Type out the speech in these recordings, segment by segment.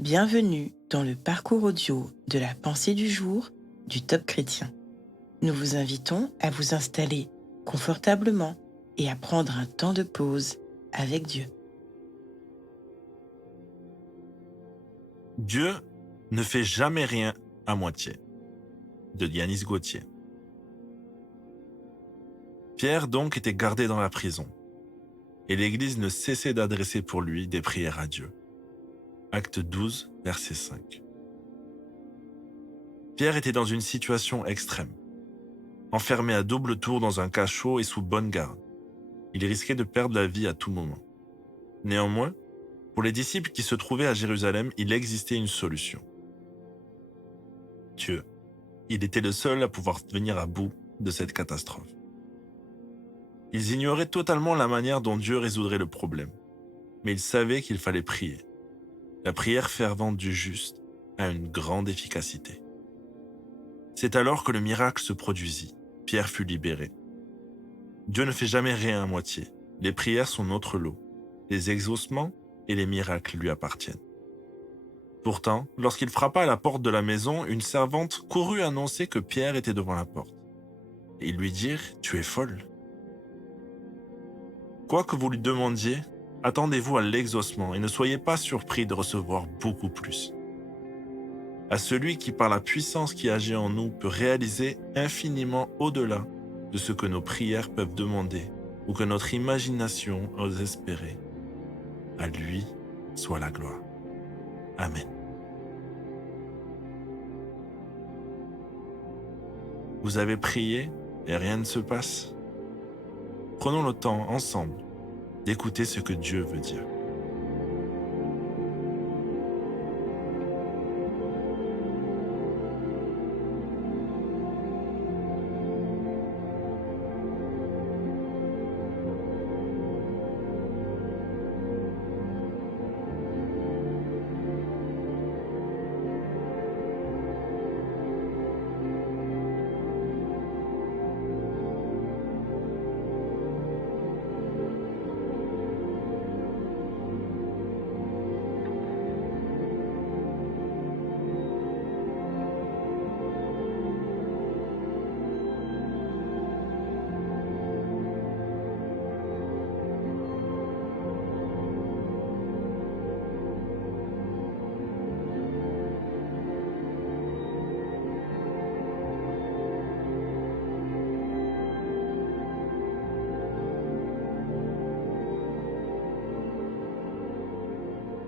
Bienvenue dans le parcours audio de la pensée du jour du Top Chrétien. Nous vous invitons à vous installer confortablement et à prendre un temps de pause avec Dieu. Dieu ne fait jamais rien à moitié. De Yanis Gauthier. Pierre donc était gardé dans la prison, et l'Église ne cessait d'adresser pour lui des prières à Dieu. Acte 12, verset 5. Pierre était dans une situation extrême, enfermé à double tour dans un cachot et sous bonne garde. Il risquait de perdre la vie à tout moment. Néanmoins, pour les disciples qui se trouvaient à Jérusalem, il existait une solution. Dieu. Il était le seul à pouvoir venir à bout de cette catastrophe. Ils ignoraient totalement la manière dont Dieu résoudrait le problème, mais ils savaient qu'il fallait prier. La prière fervente du juste a une grande efficacité. C'est alors que le miracle se produisit. Pierre fut libéré. Dieu ne fait jamais rien à moitié. Les prières sont notre lot. Les exaucements et les miracles lui appartiennent. Pourtant, lorsqu'il frappa à la porte de la maison, une servante courut annoncer que Pierre était devant la porte. Et ils lui dirent « Tu es folle ». Quoi que vous lui demandiez, attendez-vous à l'exaucement et ne soyez pas surpris de recevoir beaucoup plus. À celui qui, par la puissance qui agit en nous, peut réaliser infiniment au-delà de ce que nos prières peuvent demander ou que notre imagination ose espérer. À lui soit la gloire. Amen. Vous avez prié et rien ne se passe? Prenons le temps ensemble d'écouter ce que Dieu veut dire.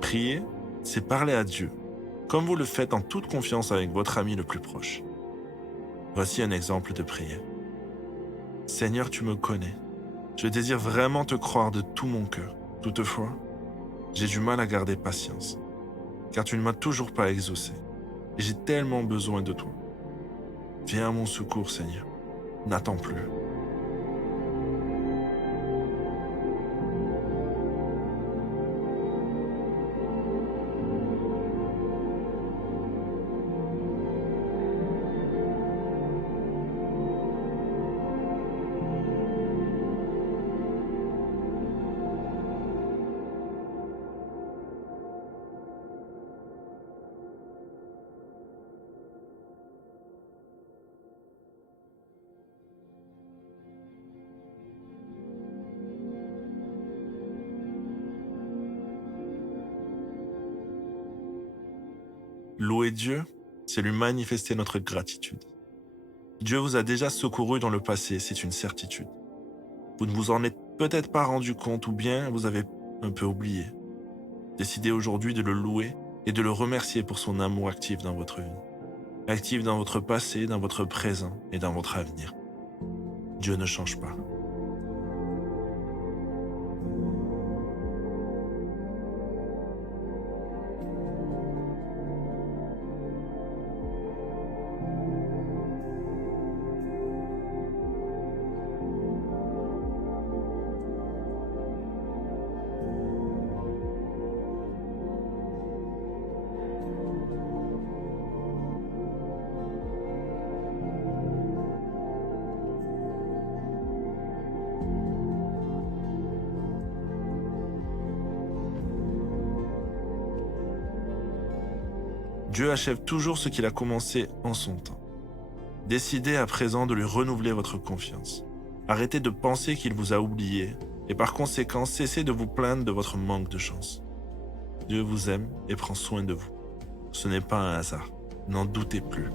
Prier, c'est parler à Dieu, comme vous le faites en toute confiance avec votre ami le plus proche. Voici un exemple de prière. Seigneur, tu me connais. Je désire vraiment te croire de tout mon cœur. Toutefois, j'ai du mal à garder patience, car tu ne m'as toujours pas exaucé, et j'ai tellement besoin de toi. Viens à mon secours, Seigneur. N'attends plus. Louer Dieu, c'est lui manifester notre gratitude. Dieu vous a déjà secouru dans le passé, c'est une certitude. Vous ne vous en êtes peut-être pas rendu compte ou bien vous avez un peu oublié. Décidez aujourd'hui de le louer et de le remercier pour son amour actif dans votre vie. Actif dans votre passé, dans votre présent et dans votre avenir. Dieu ne change pas. Dieu achève toujours ce qu'il a commencé en son temps. Décidez à présent de lui renouveler votre confiance. Arrêtez de penser qu'il vous a oublié et par conséquent, cessez de vous plaindre de votre manque de chance. Dieu vous aime et prend soin de vous. Ce n'est pas un hasard. N'en doutez plus.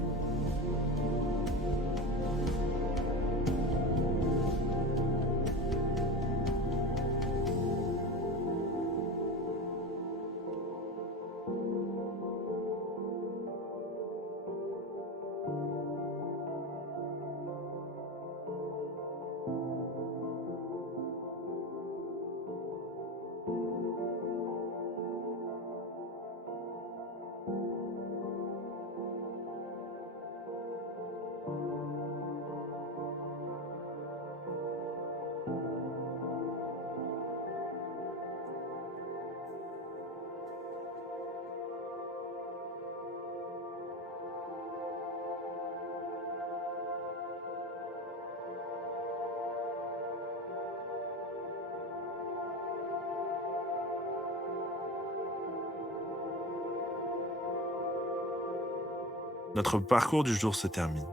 Notre parcours du jour se termine.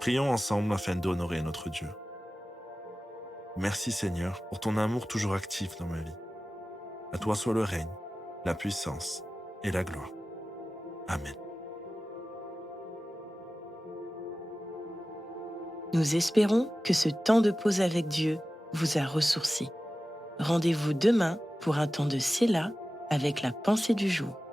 Prions ensemble afin d'honorer notre Dieu. Merci Seigneur pour ton amour toujours actif dans ma vie. À toi soit le règne, la puissance et la gloire. Amen. Nous espérons que ce temps de pause avec Dieu vous a ressourci. Rendez-vous demain pour un temps de Séla avec la pensée du jour.